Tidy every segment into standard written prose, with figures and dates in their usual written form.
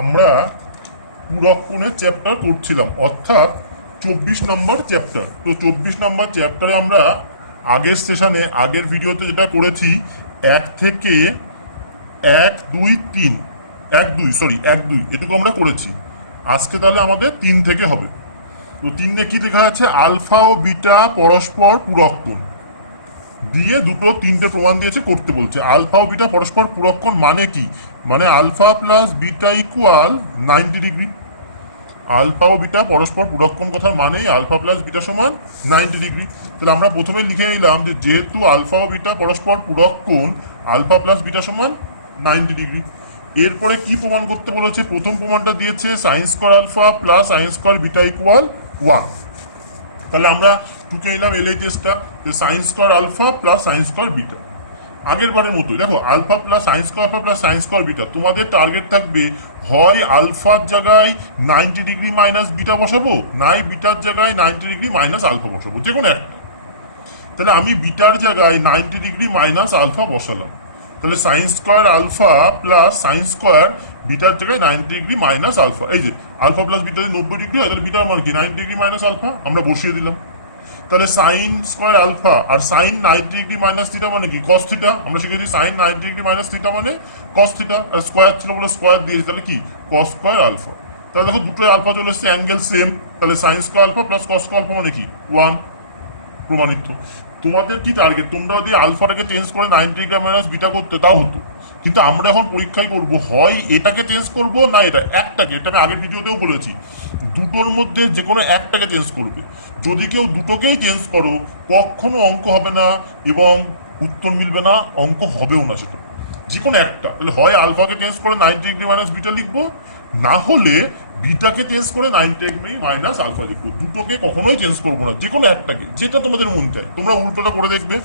আমরা পূরক কোণের চ্যাপ্টার করছিলাম, অর্থাৎ 24 নম্বর চ্যাপ্টার। তো 24 নম্বর চ্যাপ্টারে আমরা আগের সেশনে আগের ভিডিওতে যেটা করেছি 1 থেকে 1 2 3 এটুকু আমরা করেছি। আজকে তাহলে আমাদের 3 থেকে হবে। তো 3-এ কি লেখা আছে? আলফা ও বিটা পরস্পর পূরক কোণ দিয়ে দুটো তিনটে প্রমাণ দিয়েছে, করতে বলছে। আলফা ও বিটা পরস্পর পূরক কোণ মানে কি? মানে alpha plus beta equal 90 degree. Alpha ও বিটা পরস্পর পূরক কোণ কথার মানেই আলফা প্লাস বিটা সমান 90 ডিগ্রি। তাহলে আমরা প্রথমে লিখে নিলাম যে যেহেতু আলফা ও বিটা পরস্পর পূরক কোণ, আলফা প্লাস বিটা সমান 90 ডিগ্রি। এরপরে কি প্রমাণ করতে বলেছে? প্রথম প্রমাণটা দিয়েছে sine square alpha plus sine square beta equal 1। তাহলে আমরা টুকে নিলাম এলএইচএসটা, যে sine square alpha plus sine square beta. আগের বারের মতোই দেখো, alpha plus sine square alpha plus sine square beta. তোমাদের টার্গেট থাকবে হয় আলফার জায়গায় 90 ডিগ্রি মাইনাস বিটা বসাবো, নাই বিটার জায়গায় 90 ডিগ্রি মাইনাস আলফা বসাবো, যে কোনো একটা। তাহলে আমি বিটার জায়গায় 90 ডিগ্রি মাইনাস আলফা বসালাম। তাহলে sine square alpha plus sine square বিটার জায়গায় 90 ডিগ্রি মাইনাস আলফা। এই যে আলফা প্লাস বিটা 90 ডিগ্রি হয়, তাহলে বিটার মান কি 90 ডিগ্রি মাইনাস আলফা, আমরা বসিয়ে দিলাম। তাহলে সাইন স্কয়ার আলফা আর সাইন 90 ডিগ্রি মাইনাস থিটা মানে কি? Cos theta. আমরা শিখেছি সাইন 90 ডিগ্রি মাইনাস থিটা মানে কস থিটা, আর স্কয়ার ছিল বলে স্কয়ার দিয়েছি, তাহলে কি কস স্কয়ার আলফা। তাহলে দেখো দুটো আলফা চলে এসছে, অ্যাঙ্গেল সেম। তাহলে sine square alpha plus cos square alpha মানে কি 1, প্রমাণিত। তোমাদের কি টার্গেট? তোমরা যদি আলফাটাকে চেঞ্জ করে 90 ডিগ্রি মাইনাস বিটা করতে, তাও হতো। কিন্তু আমরা এখন পরীক্ষায় করব হয় এটাকে চেঞ্জ করব, না এটা একটাকে। এটা আমি আগের ভিডিওতেও বলেছি, দুটোর মধ্যে যে কোনো একটাকে চেঞ্জ করবে। যদি কেউ দুটোকেই চেঞ্জ করো, কখনো অঙ্ক হবে না এবং উত্তর মিলবে না, অঙ্ক হবেও না সেটা। যে কোনো একটা। তাহলে হয় আলফাকে চেঞ্জ করে 90 ডিগ্রি মাইনাস বিটা লিখবো, না হলে বিটাকে চেঞ্জ করে 90 ডিগ্রি মাইনাস আলফা লিখবো। দুটোকে কখনোই চেঞ্জ করবো না, যে কোনো একটাকে, যেটা তোমাদের মন চায়। তোমরা উল্টোটা করে দেখবে,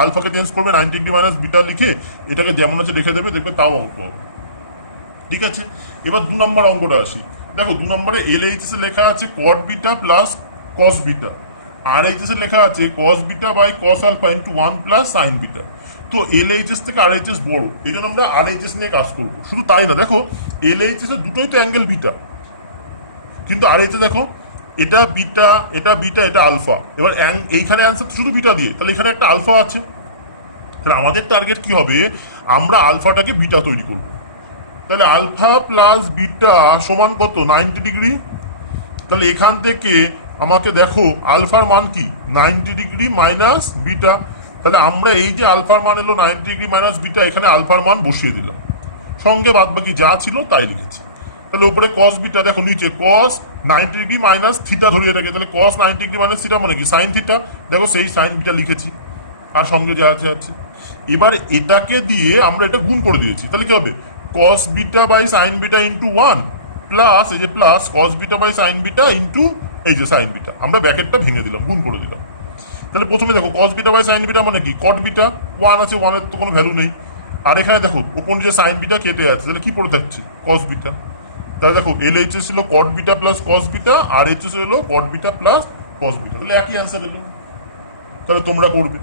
আলফাকে চেঞ্জ করবে 90 ডিগ্রি মাইনাস বিটা লিখে, এটাকে যেমন আছে লিখে দেবে, দেখবে তাও অঙ্ক হবে। ঠিক আছে, এবার 2 নম্বর অঙ্কটা আসি। দেখো 2 নম্বরে এলএইচএস এ লেখা আছে cot beta plus cos beta, RHS এ লেখা আছে cos beta by cos alpha into 1 plus sine beta. তো এলএইচএস থেকে আরএইচএস বড়, এই জন্য আমরা আরএইচএস নিয়ে কাজ করবো। শুধু তাই না, দেখো এলএইচএস এর দুটোই তো অ্যাঙ্গেল বিটা, কিন্তু আরএইচএস দেখো এটা বিটা, এটা বিটা, এটা আলফা। এবার এইখানে অ্যান্সার শুধু বিটা দিয়ে, তাহলে এখানে একটা আলফা আছে। তাহলে আমাদের টার্গেট কি হবে? আমরা আলফাটাকে বিটা তৈরি করবো। তাহলে আলফা প্লাস বিটা সমান কত? 90 ডিগ্রি। তাহলে এখান থেকে আমাকে দেখো আলফার মান কি 90 ডিগ্রি মাইনাস বিটা। তাহলে আমরা এই যে আলফার মান এলো 90 ডিগ্রি মাইনাস বিটা, এখানে আলফার মান বসিয়ে দিলাম, সঙ্গে বাদ বাকি যা ছিল তাই লিখেছি। তাহলে উপরে কস বিটা, দেখো নিচে কস 90 ডিগ্রি মাইনাস থিটা ধরিয়ে থাকে, তাহলে কস 90 ডিগ্রি মাইনাস থিটা মানে কি সাইন থিটা। দেখো সেই সাইন বিটা লিখেছি, আর সঙ্গে যা আছে আছে। এবার এটাকে দিয়ে আমরা এটা গুণ করে দিয়েছি, তাহলে কি হবে? cos beta by sine beta into 1 plus এই যে plus cos beta by sine beta into এই যে সাইন বিটা। আমরা ব্র্যাকেটটা ভেঙে দিলাম, গুণ করে দিলাম। তাহলে প্রথমে দেখো cos beta by sine beta মানে কি cot বিটা, 1 আছে, 1 এর তো কোনো ভ্যালু নেই। আর এখানে দেখো ওপর যে সাইন বিটা কেটে আছে, তাহলে কি পড়ে থাকছে? cos beta. তাহলে দেখো এলএইচএস ছিল cot beta plus cos beta, RHS হলো cot beta plus cos beta. তাহলে একই অ্যান্সার এলো। তাহলে তোমরা করবে।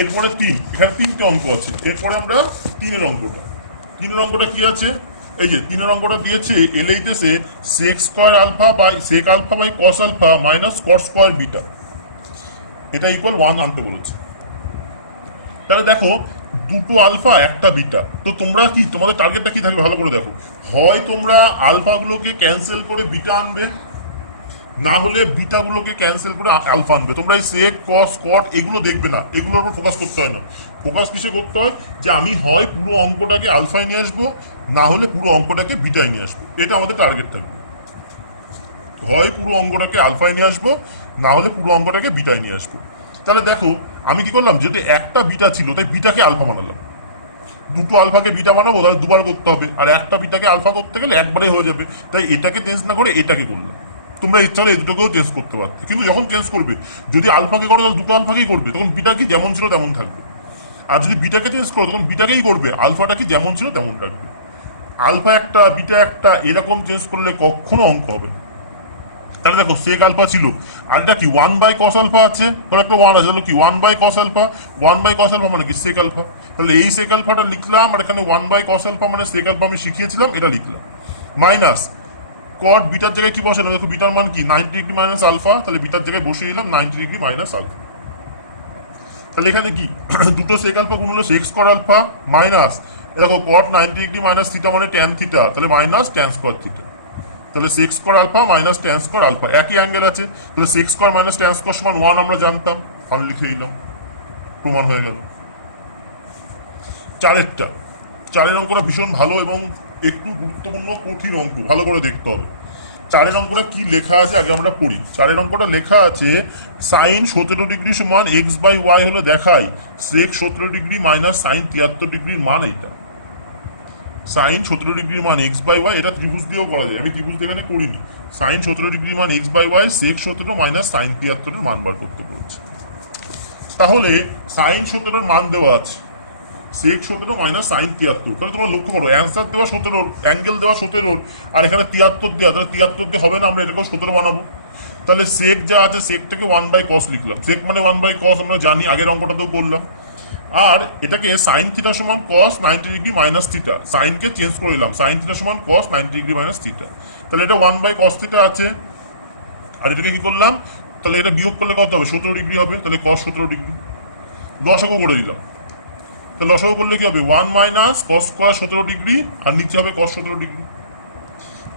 এরপরে 3, এখানে 3টে অঙ্ক আছে। এরপরে আমরা 3-এর অঙ্কটা, 3-এর অঙ্কটা কি আছে? এই যে 3-এর অঙ্কটা দিয়েছে এলএইচএস এ sec square alpha by sec alpha by cos alpha minus cot square beta, এটা ইকুয়াল 1 আনতে বলেছে। তাহলে দেখো দুটো আলফা একটা বিটা, তো তোমরা কি, তোমাদের টার্গেটটা কি থাকবে ভালো করে দেখো। হয় তোমরা আলফাগুলোকে ক্যান্সেল করে বিটা আনবে, না হলে বিটাগুলোকে ক্যান্সেল করে আলফা আনবে। তোমরা এই সেক কস কট এগুলো দেখবে না, এগুলোর উপর ফোকাস করতে হয় না। ফোকাস কিসে করতে হয়? যে আমি হয় পুরো অঙ্কটাকে আলফায় নিয়ে আসবো, না হলে পুরো অঙ্কটাকে বিটায় নিয়ে আসবো। এটা আমাদের টার্গেট থাকবে। হয় পুরো অঙ্কটাকে আলফায় নিয়ে আসবো, না হলে পুরো অঙ্কটাকে বিটায় নিয়ে আসবো। তাহলে দেখো আমি কি করলাম, যেহেতু একটা বিটা ছিল তাই বিটাকে আলফা বানালাম। দুটো আলফাকে বিটা বানাবো, তাহলে দুবার করতে হবে, আর একটা বিটাকে আলফা করতে গেলে একবারে হয়ে যাবে। তাই এটাকে চেঞ্জ না করে এটাকে করলাম। তোমরা ইচ্ছা হলে এই দুটোকেও চেঞ্জ করতে পারতে, কিন্তু যখন চেঞ্জ করবে, যদি আলফাকে করো তাহলে দুটো আলফাকেই করবে, তখন বিটা কি যেমন ছিল তেমন থাকবে। আর যদি বিটাকে চেঞ্জ করো তখন বিটাকেই করবে, আলফাটা কি যেমন ছিল তেমন রাখবে। আলফা একটা বিটা একটা এরকম চেঞ্জ করলে কখনো অঙ্ক হবে না। তাহলে দেখো সেক আলফা ছিল, আর এটা কি 1 বাই কস আলফা আছে, ধর একটা 1 আছে, তাহলে কি 1 by cos alpha, 1 by cos alpha মানে কি সেক আলফা। তাহলে এই সেক আলফাটা লিখলাম, আর এখানে 1 বাই কস আলফা মানে সেক আলফা আমি শিখিয়েছিলাম, এটা লিখলাম। মাইনাস কট বিটার জায়গায় কি বসালাম, দেখো বিটার মান কি 90 ডিগ্রি মাইনাস আলফা, তাহলে বিটার জায়গায় বসিয়ে দিলাম 90 ডিগ্রি মাইনাস আলফা। তাহলে এখানে কি দুটো সেক আলফা গুণ হলো সেক স্কোয়ার আলফা মাইনাস দেখো কট 90 ডিগ্রি মাইনাস থিটা মানে ট্যান থিটা, তাহলে মাইনাস ট্যান স্কোয়ার থিটা। তাহলে sec square alpha minus tan square alpha একই অ্যাঙ্গেল আছে, তাহলে sec square minus tan square সমান 1 আমরা জানতাম, ফান লিখে দিলাম, প্রমাণ হয়ে গেল। চারের অঙ্কটা ভীষণ ভালো এবং একটু গুরুত্বপূর্ণ কঠিন অঙ্ক, ভালো করে দেখতে হবে। চারের অঙ্কটা কি লেখা আছে আগে আমরা পড়ি। চারের অঙ্কটা লেখা আছে সাইন 17 ডিগ্রি সমান এক্স বাই ওয়াই হলে দেখাই সেক 17 ডিগ্রি মাইনাস সাইন 73 ডিগ্রির মান এইটা। সাইন 17 ডিগ্রির মান এক্স বাই ওয়াই, এটা ত্রিভুজ দিয়েও করা যায়, আমি ত্রিভুজ দিয়ে এখানে করিনি। সাইন 17 ডিগ্রির মান X by Y sec 17 minus sine 73 এর মান বার করতে বলছে। তাহলে সাইন 17 মান দেওয়া আছে সেক 17 মাইনাস সাইন 73, তাহলে তোমরা লক্ষ্য করো অ্যান্সার দেওয়া 17, অ্যাঙ্গেল দেওয়া 17 আর এখানে 73 দেওয়া, তাহলে 73 দিয়ে হবে না, আমরা এটাকেও 17 বানাবো। তাহলে সেক যা আছে সেকটাকে 1 বাই কস লিখলাম, সেক মানে 1 বাই কস আমরা জানি, আগের অঙ্কটাতেও করলাম। আর এটাকে সাইন থিটা সমান কস 90 ডিগ্রি মাইনাস থিটা, সাইনকে চেঞ্জ করে দিলাম, সাইন থিটা সমান কস 90 ডিগ্রি মাইনাস থিটা, তাহলে এটা 1 বাই কস থিটা আছে। আর এটাকে কি করলাম, তাহলে এটা বিয়োগ করলে কত হবে 17 ডিগ্রি হবে, তাহলে কস 17 ডিগ্রি লসাগু করে দিলাম। তাহলে লসাগু করলে কি হবে 1 মাইনাস কস স্কোয়ার 17 ডিগ্রি আর নিচে হবে কস 17 ডিগ্রি।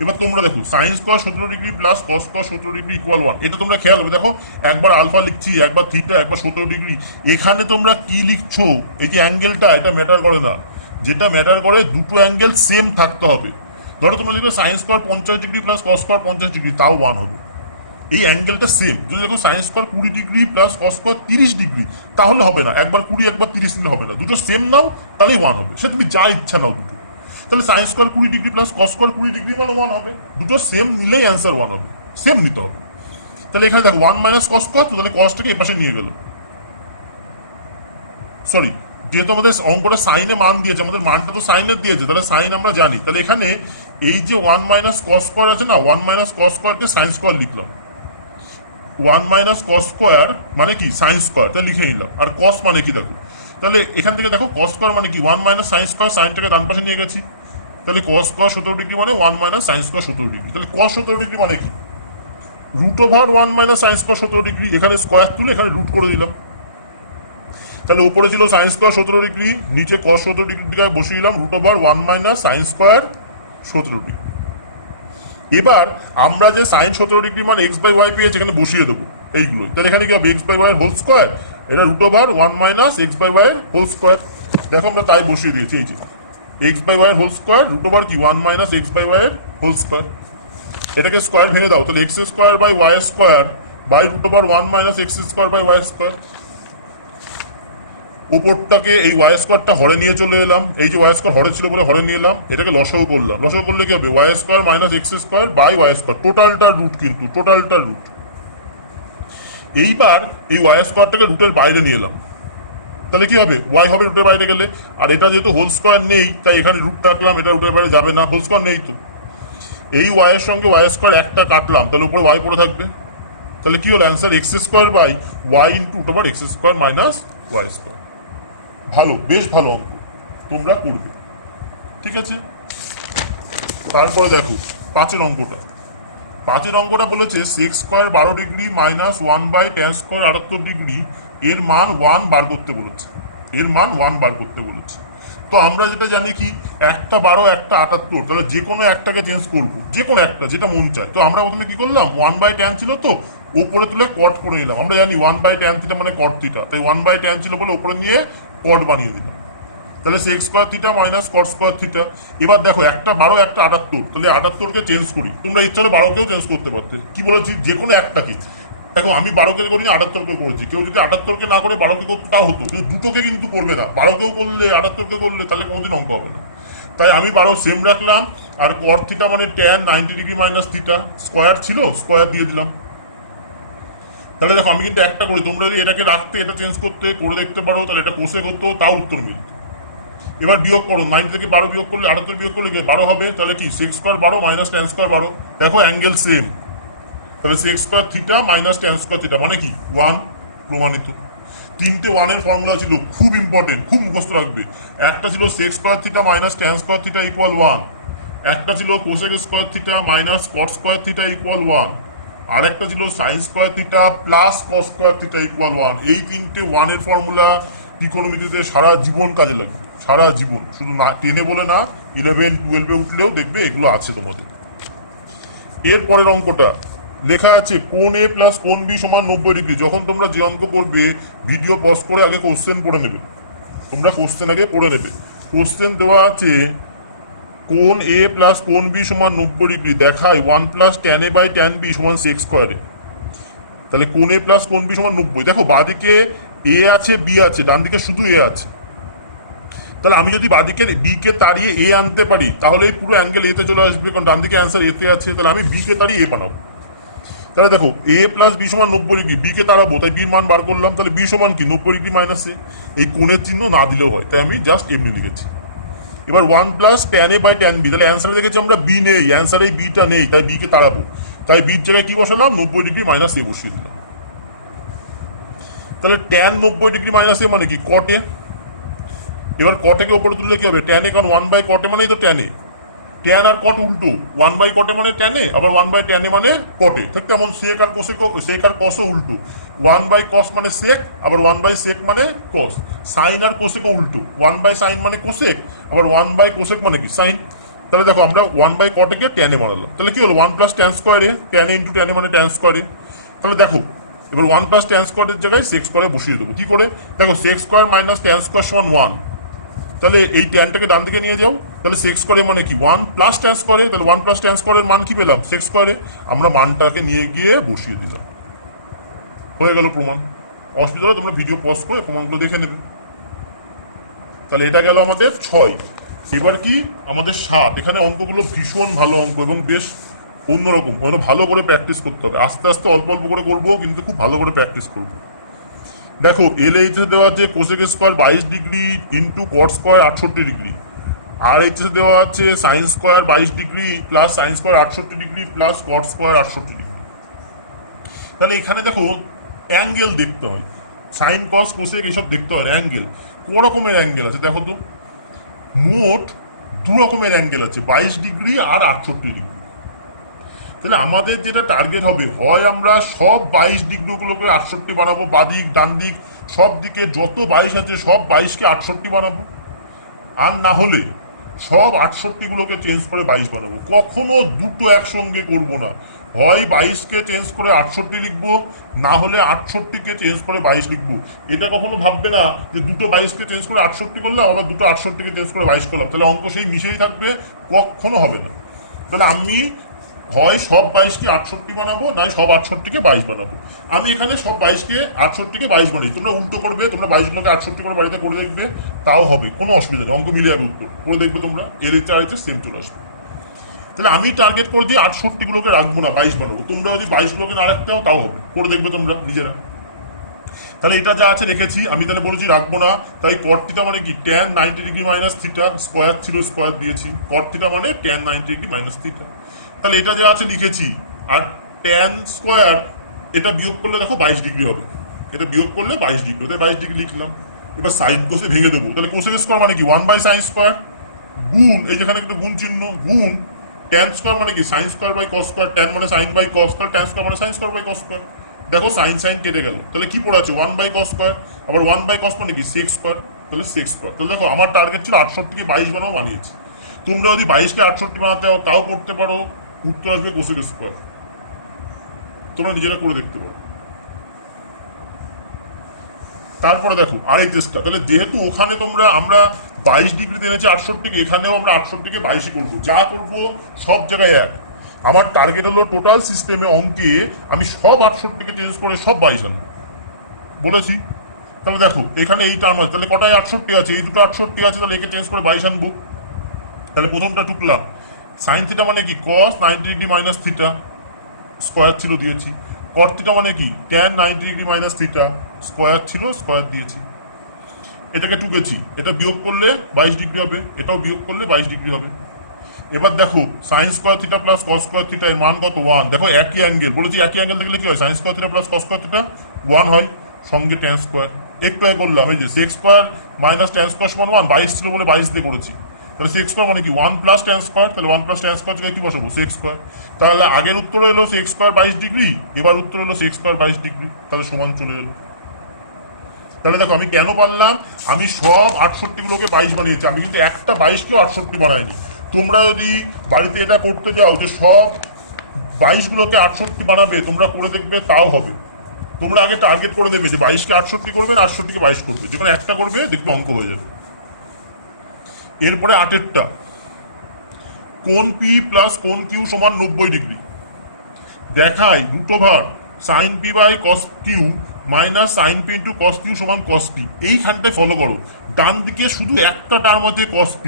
এবার তোমরা দেখো sign square 17 degree plus cos square 17 degree equal 1, এটা তোমরা খেয়াল হবে, দেখো একবার আলফা লিখছি, একবার থিটা, একবার 17 ডিগ্রি। এখানে তোমরা কি লিখছো, এই যে অ্যাঙ্গেলটা, এটা ম্যাটার করে না, যেটা ম্যাটার করে দুটো অ্যাঙ্গেল সেম থাকতে হবে। ধরো তোমরা লিখবে sine square 50 degree plus cos square 50 degree, তাও 1 হবে, এই অ্যাঙ্গেলটা সেম। যদি দেখো sine square 20 degree plus cos square 30 degree, তাহলে হবে না, একবার 20 একবার 30 নিলে হবে না, দুটো সেম নাও তাহলেই 1 হবে, সে তুমি যা ইচ্ছা নাও দুটো। তাহলে sine square 20 degree plus cos square 20 degree মানে 1 হবে, দুটো সেম নিলেই অ্যান্সার 1 হবে, সেম নিতে হবে। তাহলে এখানে দেখো 1 মাইনাস কস স্কোয়ার, তাহলে কসটাকে এই পাশে নিয়ে গেল, সরি যেহেতু আমাদের অঙ্কটা সাইনে মান দিয়েছে, আমাদের মানটা তো সাইনের দিয়েছে, তাহলে সাইন আমরা জানি, তাহলে এখানে এই যে 1 মাইনাস কস স্কোয়ার আছে না, 1 মাইনাস কস স্কোয়ারকে সাইন স্কোয়ার লিখলাম, 1 মাইনাস কস স্কোয়ার মানে কি সাইন স্কোয়ার, তাহলে লিখে নিলাম। আর কস মানে কি দেখো, তাহলে এখান থেকে দেখো কস স্কোয়ার মানে কি 1 মাইনাস সাইন স্কোয়ার, সাইনটাকে ডান পাশে নিয়ে গেছি, তাহলে কস স্কোয়ার 17 ডিগ্রি মানে 1 মাইনাস সাইন স্কোয়ার 17 ডিগ্রি, তাহলে কস 17 ডিগ্রি মানে কি root over 1 minus sine square 17 degree, এখানে স্কোয়ার তুলে এখানে রুট করে দিলাম। তাহলে উপরে ছিল সাইন স্কোয়ার 17 ডিগ্রি, নিচে কস 17 ডিগ্রি বসিয়ে দিলাম root over 1 minus sine square 17 degree. এবার আমরা যে সাইন 17 ডিগ্রি মানে এক্স বাই ওয়াই পেয়েছি এখানে বসিয়ে দেবো এইগুলোই, তাহলে এখানে কি হবে X by Y whole square, এটা root over 1 minus X by Y whole square, দেখো আমরা তাই বসিয়ে দিয়েছি, এই যে X by Y whole square root over কি 1 minus X by Y whole square, এটাকে স্কোয়ার ভেঙে দাও, তাহলে X square by Y square by root over 1 minus X square by Y square. উপরটাকে এই ওয়াই স্কোয়ারটা হরে নিয়ে চলে এলাম, এই যে ওয়াই স্কোয়ার হরে ছিল বলে হরে নিয়ে এলাম, এটাকে লসাগু করলাম, লসাগু করলে কি হবে Y square minus X square by Y square, টোটালটার রুট, কিন্তু টোটালটার রুট। এইবার এই ওয়াই স্কোয়ারটাকে রুটের বাইরে নিয়ে এলাম, তাহলে কি হবে ওয়াই হবে রুটের বাইরে গেলে, আর এটা যেহেতু হোল স্কোয়ার নেই তাই এখানে রুট রাখলাম, এটা রুটের বাইরে যাবে না, হোল স্কোয়ার নেই তো, এই ওয়াই এর সঙ্গে ওয়াই স্কোয়ার একটা কাটলাম, তাহলে উপরে ওয়াই পড়ে থাকবে, তাহলে কি হলো answer X square by Y into root over X square minus Y square. ভালো, বেশ ভালো অঙ্ক, তোমরা করবে, ঠিক আছে। তারপরে দেখো পাঁচের অঙ্কটা বলেছে sec square 12 degree minus 1 by tan square 78 degree, এর মান 1 বার করতে বলেছে, এর মান 1 বার করতে বলেছে। তো আমরা যেটা জানি কি একটা 12 একটা 78, তাহলে যে কোনো একটাকে চেঞ্জ করবো, যে কোনো একটা যেটা মন চায়। তো আমরা প্রথমে কি করলাম 1 বাই ট্যান ছিল তো উপরে তুলে কট করে নিলাম, আমরা জানি 1 বাই ট্যান থিটা মানে কট থিটা, তাই 1 বাই ট্যান ছিল বলে উপরে নিয়ে কট বানিয়ে দিলাম, তাহলে sex square theta minus cot square theta. এবার দেখো একটা 12 একটা 78, তাহলে 78কে চেঞ্জ করি, তোমরা ইচ্ছা হলে 12কেও চেঞ্জ করতে পারতে, কি বলেছি যে কোনো একটাকে। দেখো আমি 12কে করিনি 78কে করেছি, কেউ যদি 78কে না করে 12কে করতে তাও হতো, কিন্তু দুটোকে কিন্তু করবে না, 12কেও করলে 78কে করলে তাহলে কোনোদিন অঙ্ক হবে না। তাই আমি 12 সেম রাখলাম, আর কট থিটা মানে tan 90 degree minus theta, square ছিল স্কোয়ার দিয়ে দিলাম। তাহলে দেখো আমি কিন্তু একটা করি, তোমরা যদি এটাকে রাখতে এটা চেঞ্জ করতে করে দেখতে পারো, তাহলে এটা কোষে করতো তাও উত্তর মিলত। এবার বিয়োগ করো, 90 থেকে 12 বিয়োগ করলে 78 বিয়োগ করলে 12 হবে, তাহলে কি sex square 12 minus tan square 12, দেখো অ্যাঙ্গেল সেম, তাহলে sex square theta minus tan square theta মানে কি 1, প্রমাণিত। তিনটে 1 এর ফর্মুলা ছিল, খুব ইম্পর্টেন্ট, খুব মুখস্থ রাখবে। একটা ছিল sex square theta minus tan square theta equal 1, একটা ছিল cosec square theta minus cot square theta equal 1, আর একটা ছিল sine square theta plus cos square theta equal 1। এই তিনটে 1-এর ফর্মুলা ত্রিকোণমিতিতে সারা জীবন কাজে লাগে, সারা জীবন, শুধু না 10-এ বলে না, 11-12-এ উঠলেও দেখবে এগুলো আছে তোমাদের। এর পরের অঙ্কটা লেখা আছে কোণ এ প্লাস কোণ বি সমান 90 ডিগ্রি। যখন তোমরা যে অঙ্ক করবে ভিডিও পজ করে আগে কোশ্চেন পড়ে নেবে, তোমরা কোশ্চেন আগে পড়ে নেবে। কোশ্চেন দেওয়া আছে কোণ এ প্লাস কোণ বি সমান 90 ডিগ্রি দেখায় 1 plus tan A by tan B সমান সেক স্কোয়ারে। তাহলে কোণ এ প্লাস কোণ বি সমান 90। দেখো বাঁদিকে এ আছে বি আছে, ডান দিকে শুধু এ আছে। তাহলে আমি যদি বাঁদিকের বি কে তাড়িয়ে এ আনতে পারি তাহলে এই পুরো অ্যাঙ্গেল এতে চলে আসবে, কারণ ডান দিকে অ্যান্সার এতে আছে। তাহলে আমি বি কে তাড়িয়ে এ বানাবো। তাহলে দেখো এ প্লাস বি সমান 90 ডিগ্রি, বি কে তাড়াবো, তাই বির মান বার করলাম। তাহলে বি সমান কি 90 ডিগ্রি মাইনাস এ। এই কোণের চিহ্ন না দিলেও হয়, তাই আমি জাস্ট এমনি লিখেছি। এবার 1 plus tan A by tan B, তাহলে অ্যান্সারে দেখেছি আমরা বি নেই, অ্যান্সারে বিটা নেই, তাই বি কে তাড়াবো। তাই বির জায়গায় কি বসালাম 90 ডিগ্রি মাইনাস এ বসিয়ে দিলাম। তাহলে ট্যান 90 ডিগ্রি মাইনাস এ মানে কি কট এ। এবার কটেকে উপরে তুললে কি হবে ট্যান এ, কারণ 1 বাই কটে মানেই তো ট্যান এ। ট্যান আর কট উল্টো, 1 বাই কটে মানে ট্যান এ, আবার 1 বাই ট্যান এ মানে কটে। ঠিক তেমন সেক আর কোসেকও, সেক আর কসও উল্টো। 1 বাই কস মানে সেক, আবার 1 বাই সেক মানে কস। সাইন আর কোসেকও উল্টো, 1 বাই সাইন মানে কোসেক, আবার 1 বাই কোসেক মানে কি সাইন। তাহলে দেখো আমরা 1 বাই কটেকে ট্যান এ বানালাম। তাহলে কি হলো 1 plus tan square A, tan A into tan A মানে ট্যান স্কোয়ার এ। তাহলে দেখো এবার 1 প্লাস ট্যান স্কোয়ারের জায়গায় সেক স্কোয়ারে বসিয়ে দেবো। কি করে দেখো sec square minus tan square সমান 1। তাহলে এই ট্যানটাকে ডান দিকে নিয়ে যাও, তাহলে সেক স্কোয়ারে মানে কি 1 প্লাস ট্যান স্কোয়ারে। তাহলে 1 প্লাস ট্যান স্কোয়ারের মান কি পেলাম সেক স্কোয়ারে। আমরা মানটাকে নিয়ে গিয়ে বসিয়ে দিলাম, হয়ে গেল প্রমাণ। অসুবিধা হলে তোমরা ভিডিও পজ করে প্রমাণগুলো দেখে নেবে। তাহলে এটা গেল আমাদের 6। এবার কি আমাদের 7। এখানে অঙ্কগুলো ভীষণ ভালো অঙ্ক এবং বেশ অন্যরকম, ভালো করে প্র্যাকটিস করতে হবে। আস্তে আস্তে অল্প অল্প করে করবো, কিন্তু খুব ভালো করে প্র্যাকটিস করবো। দেখো এল এইচএস দেওয়া আছে cosec square 22 degree into cot square 68 degree, RHS দেওয়া আছে sine square 22 degree plus sine square 68 degree plus cot square 68 degree. তাহলে এখানে দেখো অ্যাঙ্গেল দেখতে হয়, সাইন কস কোসেক এসব দেখতে হয়। অ্যাঙ্গেল ক রকমের অ্যাঙ্গেল আছে দেখো তো, মোট 2 রকমের অ্যাঙ্গেল আছে, 22 ডিগ্রি আর 68 ডিগ্রি। তাহলে আমাদের যেটা টার্গেট হবে, হয় আমরা সব 22 ডিগ্রিগুলোকে 68 বানাবো, বাদিক ডান দিক সব দিকে যত 22 আছে সব 22কে 68 বানাবো, আর না হলে সব 68গুলোকে চেঞ্জ করে 22 বানাবো। কখনো দুটো একসঙ্গে করবো না, হয় 22কে চেঞ্জ করে 68 লিখবো, না হলে 68কে চেঞ্জ করে 22 লিখবো। এটা কখনো ভাববে না যে দুটো 22কে চেঞ্জ করে 68 করলাম আবার দুটো 68কে চেঞ্জ করে 22 করলাম, তাহলে অঙ্ক সেই মিশেই থাকবে, কখনো হবে না। তাহলে আমি হয় সব 22কে 68 বানাবো, নয় সব 68কে 22 বানাবো। আমি এখানে সব 22কে 68কে 22 বানাই, তোমরা উল্টো করবে, তোমরা 22গুলোকে 68 করে বাড়িতে করে দেখবে, তাও হবে, কোনো অসুবিধা নেই। অঙ্ক মিলে যাবে, উত্তর করে দেখবে তোমরা, এর ইচ্ছে আর ইচ্ছে সেম চলে আসবে। তাহলে আমি টার্গেট করে দিই 68গুলোকে রাখবো না, 22 বানাবো। তোমরা যদি 22গুলোকে না রাখতে তাও হবে, করে দেখবে তোমরা নিজেরা। তাহলে এটা যা আছে রেখেছি, আমি তাহলে বলেছি রাখবো না। তাই কট থিটা মানে কি tan 90 degree minus theta, square ছিল স্কোয়ার দিয়েছি, কট থিটা মানে ট্যান 90 ডিগ্রি মাইনাস থিটা। তাহলে এটা যা আছে লিখেছি, আর ট্যান স্কোয়ার এটা বিয়োগ করলে দেখো 22 ডিগ্রি হবে, এটা বিয়োগ করলে 22 ডিগ্রি, তাই 22 ডিগ্রি লিখলাম। এবার সাইন কোসে ভেঙে দেবো, তাহলে কোসেক স্কোয়ার মানে কি 1 বাই সাইন স্কোয়ার গুণ, এই যেখানে একটু গুণ চিহ্ন, গুণ ট্যান স্কোয়ার মানে কি sine square by cos square, tan মানে sine by cos square, tan square মানে sine square by cos square. দেখো সাইন সাইন কেটে গেল, তাহলে কি পড়ে আছে 1 বাই কস স্কোয়ার, আবার 1 বাই কস মানে কি সেক স্কোয়ার, তাহলে সেক স্কোয়ার। তাহলে দেখো আমার টার্গেট ছিল 68কে 22 বানাও, বানিয়েছি। তোমরা যদি 22কে 68 বানাতে হও তাও করতে পারো, উত্তর আসবে কোসেক স্কোয়ার, তোমরা নিজেরা করে দেখতে পারো। তারপরে দেখো আরেক চেষ্টা, তাহলে যেহেতু ওখানে তোমরা আমরা 22 ডিগ্রিতে এনেছি 68কে, এখানেও আমরা 68কে 22 করবো, যা করবো সব জায়গায় এক। আমার টার্গেট হলো টোটাল সিস্টেমে অঙ্কে আমি সব 68কে চেঞ্জ করে সব 22 আনবো বলেছি। তাহলে দেখো এখানে এই টার্ম আছে, তাহলে কটায় 68 আছে, এই দুটো 68 আছে, তাহলে একে চেঞ্জ করে 22 আনবো। তাহলে প্রথমটা টুকলাম, সাইন থিটা মানে কি কস 90 ডিগ্রি মাইনাস থিটা, স্কোয়ার ছিল দিয়েছি। কট থিটা মানে কি tan 90 degree minus theta, square ছিল স্কোয়ার দিয়েছি। এটাকে টুকেছি, এটা বিয়োগ করলে 22 ডিগ্রি হবে, এটাও বিয়োগ করলে 22 ডিগ্রি হবে। এবার দেখো sine square theta plus cos square theta এর মান কত 1। দেখো একই অ্যাঙ্গেল, বলেছি একই অ্যাঙ্গেল দেখলে কি হয়, sine square theta plus cos square theta 1 হয়, সঙ্গে ট্যান স্কোয়ার। একটু আগে বললাম এই যে sec square minus tan square সমান 1, 22 ছিল বলে 22 দিয়ে করেছি। তাহলে সেক্স স্কোয়ার মানে কি 1 + tan², তাহলে 1 + tan² জায়গায় কি বসাবো সেক্স স্কোয়ার। তাহলে আগের উত্তর হলো সেক্স স্কোয়ার 22°, এবার উত্তর হলো সেক্স স্কোয়ার 22°, তাহলে সমান চলে এলো। তাহলে দেখো আমি কেন পারলাম, আমি সব 68 গুলোকে 22 বানিয়েছি, আমি কিন্তু একটা 22কেও 68 বানাইনি। তোমরা যদি বাড়িতে এটা করতে যাও যে সব 22 গুলোকে 68 বানাবে, তোমরা করে দেখবে তাও হবে। তোমরা আগে টার্গেট করে দেবে যে 22কে 68 করবে, 68কে 22 করবে, যেখানে একটা করবে দেখবে অঙ্ক হয়ে যাবে। এরপরে 8এরটা, কোণ P প্লাস কোণ Q সমান 90°। দেখায় √ওভার sin P by cos Q minus sin P into cos Q সমান cos P। এইখানটায় ফলো করো, ডান দিকে শুধু একটা টার্ম আছে cos P।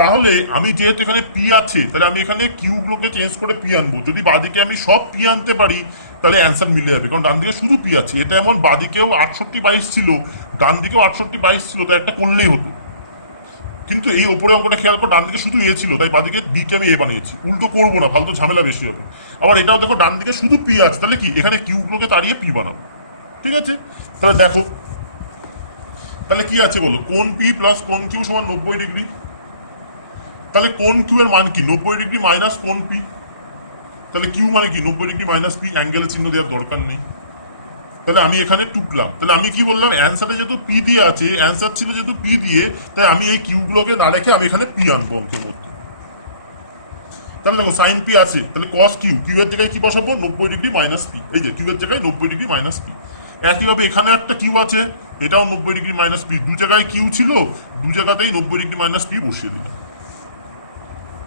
তাহলে আমি যেহেতু এখানে P আছে, তাহলে আমি এখানে Q গুলোকে চেঞ্জ করে P আনবো। যদি বাদিকে আমি সব P আনতে পারি তাহলে অ্যান্সার মিলে যাবে, কারণ ডান দিকে শুধু P আছে। এটা এমন বাদিকেও 68/22 ছিল, ডান দিকেও 68/22 ছিল, তো একটা করলেই হতো। কিন্তু এই ওপরে অঙ্কটা খেয়াল করো, ডান দিকে শুধু এ ছিল, তাই বাদিকে বিকে আমি এ বানিয়েছি। উল্টো করবো না, ফালতু ঝামেলা বেশি হবে। আবার এটাও দেখো ডান দিকে শুধু P আছে, তাহলে কি এখানে Q গুলোকে তাড়িয়ে P বানাবো। ঠিক আছে, তাহলে দেখো তাহলে কি আছে বলো, কোণ P প্লাস কোণ Q সমান 90°। তাহলে কোণ Q এর মান কি 90° মাইনাস কোণ P। তাহলে Q মানে কি 90° মাইনাস P, অ্যাঙ্গেলের চিহ্ন দেওয়ার দরকার নেই। তাহলে আমি এখানে টুকলাম। তাহলে আমি কি বললাম, অ্যান্সারে যেহেতু P দিয়ে আছে, অ্যান্সার ছিল যেহেতু P দিয়ে, তাই আমি এই Q গুলোকে না রেখে আমি এখানে P আনবো অঙ্কের মধ্যে। তাহলে দেখো sin P আছে, তাহলে cos Q, Q এর জায়গায় কি বসাবো 90° মাইনাস P। এই যে Q এর জায়গায় 90° মাইনাস P। একইভাবে এখানে একটা Q আছে, এটাও 90° মাইনাস P। দু জায়গায় Q ছিল, দু জায়গাতেই 90° মাইনাস P বসিয়ে দিলাম।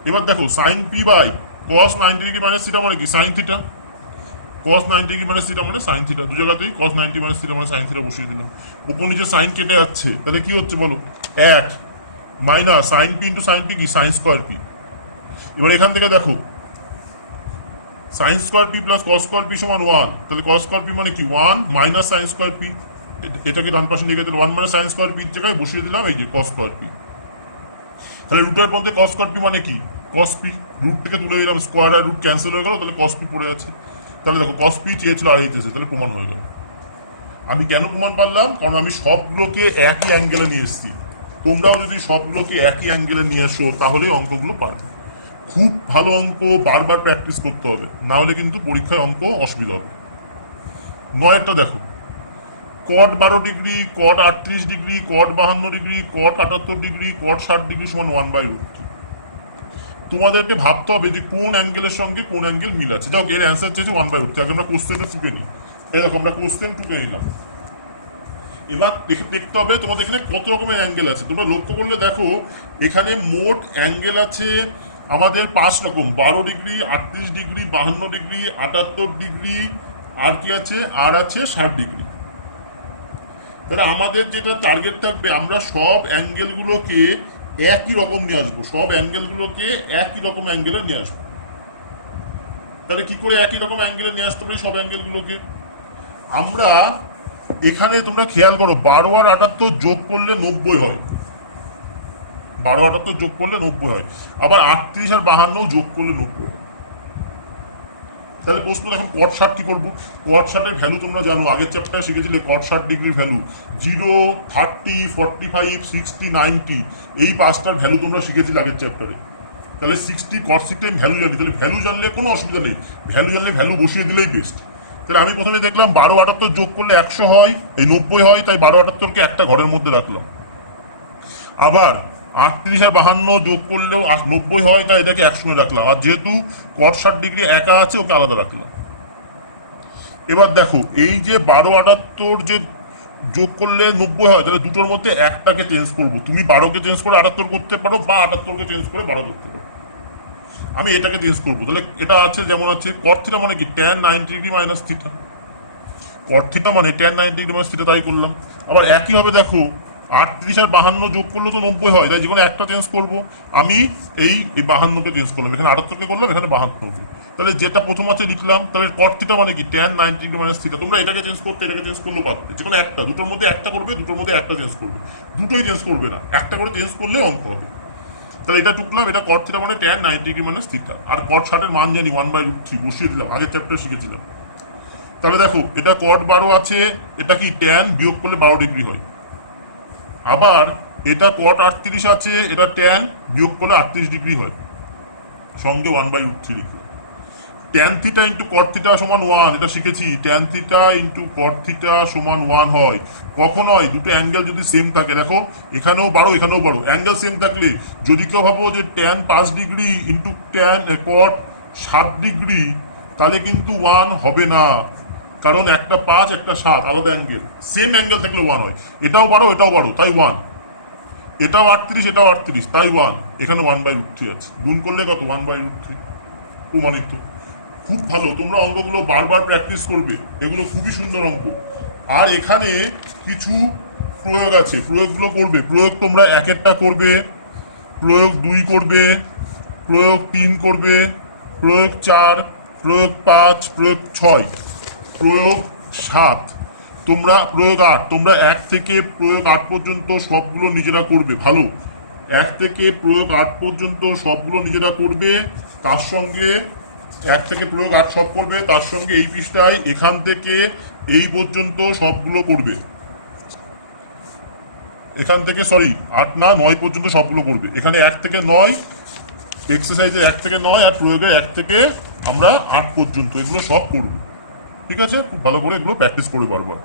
এবার দেখো sin P by cos 90° minus theta মানে কি sin theta, cos 90° minus theta মানে sin থিটা, দু জায়গাতেই cos 90 মাইনাস থিটা মানে sin থিটা বসিয়ে দিলাম। উপর নিচে sin কেটে যাচ্ছে, তাহলে কি হচ্ছে বলো 1 minus sin P into sin P কি sin স্কোয়ার P। এবার এখান থেকে দেখো sin square P plus cos square P সমান 1, তাহলে cos স্কোয়ার P মানে কি 1 মাইনাস sin স্কোয়ার P। এটাকে ডান পাশে লিখে দিলাম, 1 মাইনাস sin স্কোয়ার P জায়গায় বসিয়ে দিলাম এই যে cos স্কোয়ার P। তাহলে রুটের মধ্যে cos স্কোয়ার P মানে কি cos P, রুট থেকে তুলে দিলাম, স্কোয়ার আর রুট ক্যান্সেল হয়ে গেল, তাহলে cos P পড়ে আছে। তাহলে দেখো cos P চেয়েছিল আর এইচএসে, তাহলে প্রমাণ হয়ে গেল। আমি কেন প্রমাণ পারলাম, কারণ আমি সবগুলোকে একই অ্যাঙ্গেলে নিয়ে এসেছি। তোমরাও যদি সবগুলোকে একই অ্যাঙ্গেলে নিয়ে এসো তাহলে অঙ্কগুলো পারবে। খুব ভালো অঙ্ক, বারবার প্র্যাকটিস করতে হবে, না হলে কিন্তু পরীক্ষায় অঙ্ক অসুবিধা হবে। 9এরটা দেখো, cot 12°, cot 38°, cot 52°, cot 78°, cot 60° সমান 1/√3। তোমাদেরকে ভাবতে হবে যে কোন অ্যাঙ্গেলের সঙ্গে কোন অ্যাঙ্গেল মিল আছে। যাও এর অ্যান্সার চেয়েছে 1/√3, আগে আমরা কোশ্চেনটা টুকে নিই। এরকম আমরা কোশ্চেন টুকে নিলাম। এবার দেখতে হবে তোমাদের এখানে কত রকমের অ্যাঙ্গেল আছে। তোমরা লক্ষ্য করলে দেখো এখানে মোট অ্যাঙ্গেল আছে আমাদের 5 রকম, 12°, 38°, 52°, 78°, আর কি আছে, আর আছে 60°। তাহলে আমাদের যেটা টার্গেট থাকবে, আমরা সব অ্যাঙ্গেলগুলোকে একই রকম নিয়ে আসবো, সব অ্যাঙ্গেলগুলোকে একই রকম অ্যাঙ্গেলে নিয়ে আসবো। তাহলে কি করে একই রকম অ্যাঙ্গেলে নিয়ে আসতে পারি সব অ্যাঙ্গেলগুলোকে, আমরা এখানে তোমরা খেয়াল করো 12 আর 78 যোগ করলে 90 হয়, 12 78 যোগ করলে 90 হয়, আবার 38 আর 52 যোগ করলে 90। তাহলে প্রশ্ন এখন cot 60 কি করবো, cot 60 এর ভ্যালু তোমরা জানো, আগের চ্যাপ্টারে শিখেছিলে cot 60° ভ্যালু 0, 30, 45, 60, 90, এই পাঁচটার ভ্যালু তোমরা শিখেছিলে আগের চ্যাপ্টারে। তাহলে 60 cot 60 আমি ভ্যালু জানি, তাহলে ভ্যালু জানলে কোনো অসুবিধা নেই, ভ্যালু জানলে ভ্যালু বসিয়ে দিলেই বেস্ট। তাহলে আমি প্রথমে দেখলাম 12 78 যোগ করলে 100 হয়, এই 90 হয়, তাই 12 78কে একটা ঘরের মধ্যে রাখলাম। আবার 38 আর 52 যোগ করলেও 90 হয়, তাই এটাকে 100 রাখলাম। আর যেহেতু cot 60° একা আছে, ওকে আলাদা রাখলাম। এবার দেখো এই যে 12 78 যে যোগ করলে 90 হয়, তাহলে দুটোর মধ্যে একটাকে চেঞ্জ করবো। তুমি 12কে চেঞ্জ করে 78 করতে পারো, বা 78কে চেঞ্জ করে 12 করতে পারো। আমি এটাকে চেঞ্জ করবো। তাহলে এটা আছে যেমন আছে cot থিটা মানে কি tan 90° minus theta, cot theta মানে tan 90° মাইনাস থিটা, তাই করলাম। আবার একইভাবে দেখো 38 আর 52 যোগ করলে তো 90 হয়, তাই যেকোনো একটা চেঞ্জ করবো। আমি এই 52কে চেঞ্জ করলাম, এখানে 78কে করলাম, এখানে 72কে। তাহলে যেটা প্রথম আছে লিখলাম। তাহলে cot থিটা মানে কি tan 90° মাইনাস থিটা। তোমরা এটাকে চেঞ্জ করতে, এটাকে চেঞ্জ করলেও পারবে, যেকোনো একটা, দুটোর মধ্যে একটা করবে, দুটোর মধ্যে একটা চেঞ্জ করবে, দুটোই চেঞ্জ করবে না, একটা করে চেঞ্জ করলে অঙ্ক হবে। তাহলে এটা টুকলাম, এটা cot থিটা মানে tan 90° মাইনাস থিটা, আর cot 60 এর মান জানি 1/√3 বসিয়ে দিলাম, আগের চ্যাপ্টারে শিখেছিলাম। তাহলে দেখো এটা cot 12 আছে, এটা কি tan বিয়োগ করলে 12° হয়। আবার এটা কট 38 আছে, এটা ট্যান বিয়োগ করলে 38 ডিগ্রি হয়, সঙ্গে 1/√3 লিখি। Tan theta into cot theta সমান 1, এটা শিখেছি। Tan theta into cot theta সমান 1 হয়। কখন হয়? দুটো অ্যাঙ্গেল যদি সেম থাকে। দেখো এখানেও 12 এখানেও 12, অ্যাঙ্গেল সেম থাকলে যদি কেউ ভাবো যে ট্যান 5 ডিগ্রি ইন্টু ট্যান কট 7 ডিগ্রি, তাহলে কিন্তু 1 হবে না, কারণ একটা 5 একটা 7 আলাদা অ্যাঙ্গেল, সেম অ্যাঙ্গেল থাকলে 1 হয়। এটাও 12 এটাও 12, তাই 1। এটাও 38 এটাও 38, তাই 1। এখানে 1/√3 আছে, গুণ করলে কত? 1/√3, প্রমাণিত। খুব ভালো, তোমরা অঙ্কগুলো বারবার প্র্যাকটিস করবে, এগুলো খুবই সুন্দর অঙ্ক। আর এখানে কিছু প্রয়োগ আছে, প্রয়োগগুলো করবে। প্রয়োগ তোমরা 1 করবে, প্রয়োগ 2 করবে, প্রয়োগ 3 করবে, প্রয়োগ 4, প্রয়োগ 5, প্রয়োগ 6, প্রয়োগ 7, তোমরা প্রয়োগ 8। তোমরা 1 থেকে প্রয়োগ 8 পর্যন্ত সবগুলো নিজেরা করবে। ভালো, 1 থেকে প্রয়োগ 8 পর্যন্ত সবগুলো নিজেরা করবে। তার সঙ্গে 1 থেকে প্রয়োগ 8 সব করবে, তার সঙ্গে এই পৃষ্ঠায় এখান থেকে এই পর্যন্ত সবগুলো করবে। এখান থেকে 8 না 9 পর্যন্ত সবগুলো করবে। এখানে 1 থেকে 9, এক্সারসাইজে 1 থেকে 9 আর প্রয়োগে 1 থেকে আমরা 8 পর্যন্ত, এগুলো সব করব। ঠিক আছে, খুব ভালো করে এগুলো প্র্যাকটিস করে বারবার।